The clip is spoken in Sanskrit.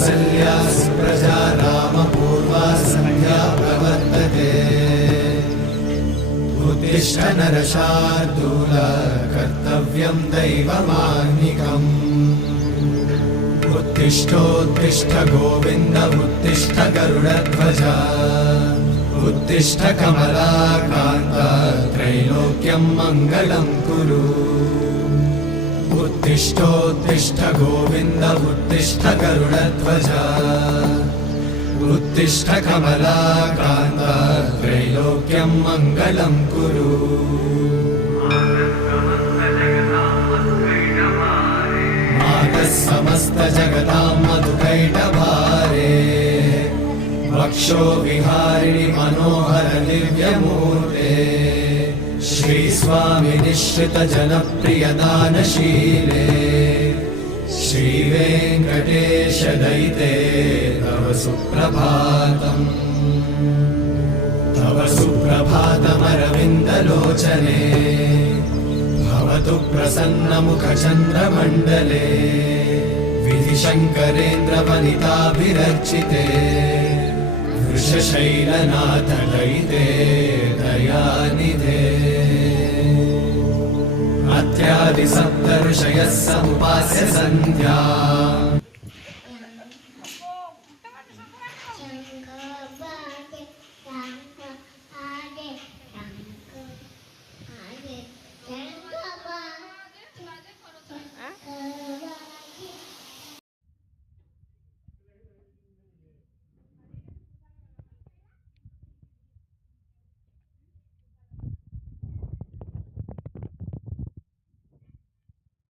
कौसल्या सुप्रजा रामपूर्वा सन्ध्या प्रवर्तते उत्तिष्ठ नरशार्दूल कर्तव्यं दैवमान्निकम् उत्तिष्ठोत्तिष्ठ गोविन्द उत्तिष्ठ गरुडध्वज उत्तिष्ठ कमलाकान्त त्रैलोक्यं मङ्गलं कुरु उत्तिष्ठोत्तिष्ठ गोविन्द उत्तिष्ठ गरुडध्वज उत्तिष्ठ कमलाकान्त त्रैलोक्यं मङ्गलं कुरु मातः समस्त जगतां मधुकैटभारे वक्षो विहारिणि मनोहर दिव्यमूर्ते श्रीस्वामि निश्रित जनप्रिय दानशीले श्रीवेङ्कटेश दयिते तव सुप्रभातम् तव सुप्रभातमरविन्दलोचने भवतु प्रसन्नमुखचन्द्रमण्डले विधिशङ्करेन्द्रवनिताभिरर्चिते वृषशैलनाथ दयिते दयानिधे अत्यादि सप्त ऋषयः समुपास्य सन्ध्या